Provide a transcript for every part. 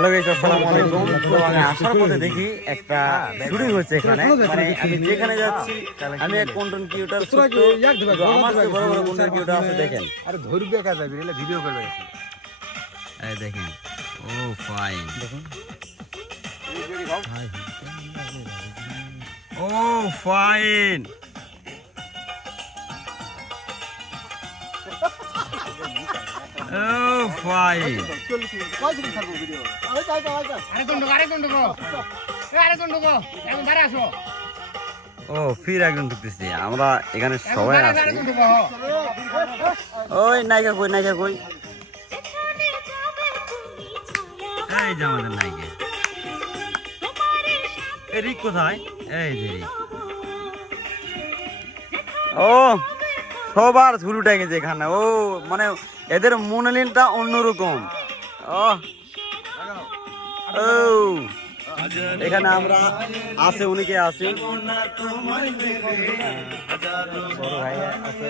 Hello guys আসসালামু আলাইকুম। তো আমি আসার পথে দেখি একটা শুটিং হচ্ছে এখানে। মানে আমি যেখানে যাচ্ছি আমি এক কন্টেন্ট ক্রিয়েটর আমার চেয়ে বড় বড় কন্টেন্ট ক্রিয়েটর আছে দেখেন। আরে ধরবে কাজ যাবে এলে ভিডিও করবে এই দেখেন। Oh fine oh fine fine ও ফির একজন ঢুকতেছি আমরা এখানে সবাই আছি। ওই, নায়িকা কই নায়িকা কই? এই যে আমাদের এই কোথায়? এই ও সবার ঝুল উঠে গেছে এখানে। ও মানে এদের মনোলিনটা অন্যরকম। ও ও। এখানে আমরা আছে উনিকে আছে। বড় ভাই আছে।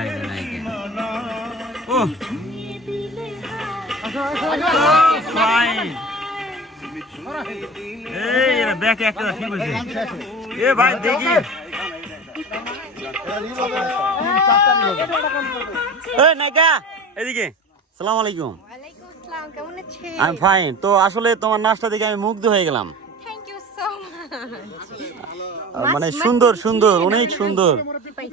এই যে নায়িকা। ও ফাইন ব্যাকে একটা ঠিক আছে এ ভাই দেখি। এই নায়িকা এদিকে। সালাম আলাইকুম। ওয়ালাইকুম আসসালাম কেমন আছেন? আমি ফাইন তো আসলে তোমার নাচটা দেখে আমি মুগ্ধ হয়ে গেলাম। মানে সুন্দর সুন্দর অনেক সুন্দর।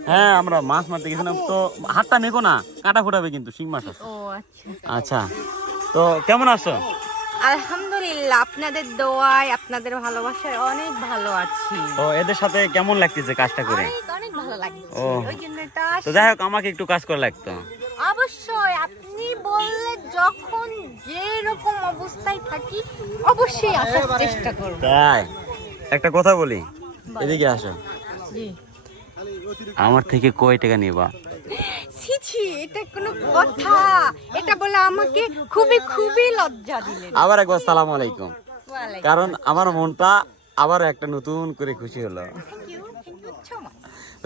হ্যাঁ আমরা মাছ মারতে গেছিলাম। তো হাতটা মেকো না কাটা ফুটাবে কিন্তু শিং মাছ আচ্ছা। আচ্ছা। তো কেমন আছো? আলহামদুলিল্লাহ আপনাদের দোয়ায় আপনাদের ভালোবাসায় অনেক ভালো আছি। তো এদের সাথে কেমন লাগতেছে কাজটা করে? অনেক অনেক ভালো লাগছে। ও। ওই জন্য তো তো যাই হোক আমাকে একটু কাজ করা লাগতো। অবশ্যই আপনি বললে যখন যে রকম অবস্থায় থাকি অবশ্যই আসার চেষ্টা করব। তাই? একটা কথা বলি? এদিকে আসো। জি। আমার থেকে কয় টাকা নিবা? ছি ছি এটা কোনো কথা। এটা বলে আমাকে খুবই খুবই লজ্জা দিলেন। আবার একবার সালাম আলাইকুম। কারণ আমার মনটা আবার একটা নতুন করে খুশি হলো।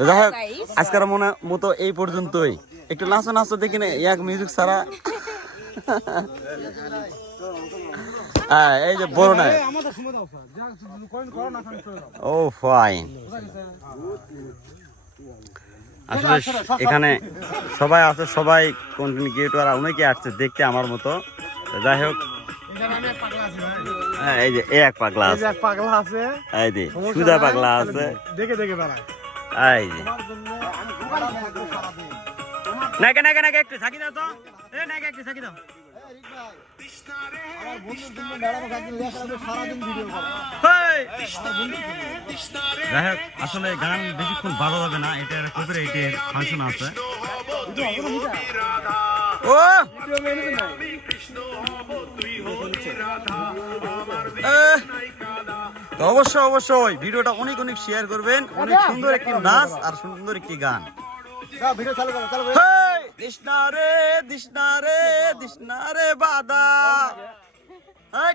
যাই হোক আজকের মনে মতো এই পর্যন্তই। একটু নাচো নাচো দেখি না এক মিউজিক ছাড়া। হ্যাঁ এই যে বড় নাই। ও ফাইন আসলে এখানে সবাই আছে সবাই কন্টেন্ট ক্রিয়েটর অনেকে আসছে দেখতে আমার মতো। যাই হোক। এখানে আমি এক পাগলা আছি ভাই হ্যাঁ, এই যে এক পাগলা আছে। এক পাগলা আছে। এই যে নাই, পাগলা আছে। দেখে দেখে বেড়ায়। এই যে। নাকে নাকে নাকে একটু থাকি দাও তো। এ নাকে একটু থাকি দাও। যাই হোক আসলে গান বেশিক্ষণ বাজা যাবে না এটা কপিরাইটের ফাংশন আছে। ও তো অবশ্যই অবশ্যই ভিডিওটা অনেক অনেক শেয়ার করবেন। অনেক সুন্দর একটি নাচ আর সুন্দর একটি গান। ভিডিও চালু করো চালু হেই! দিশনা রে দিশনা রে দিশনা রে বাদা। হেই!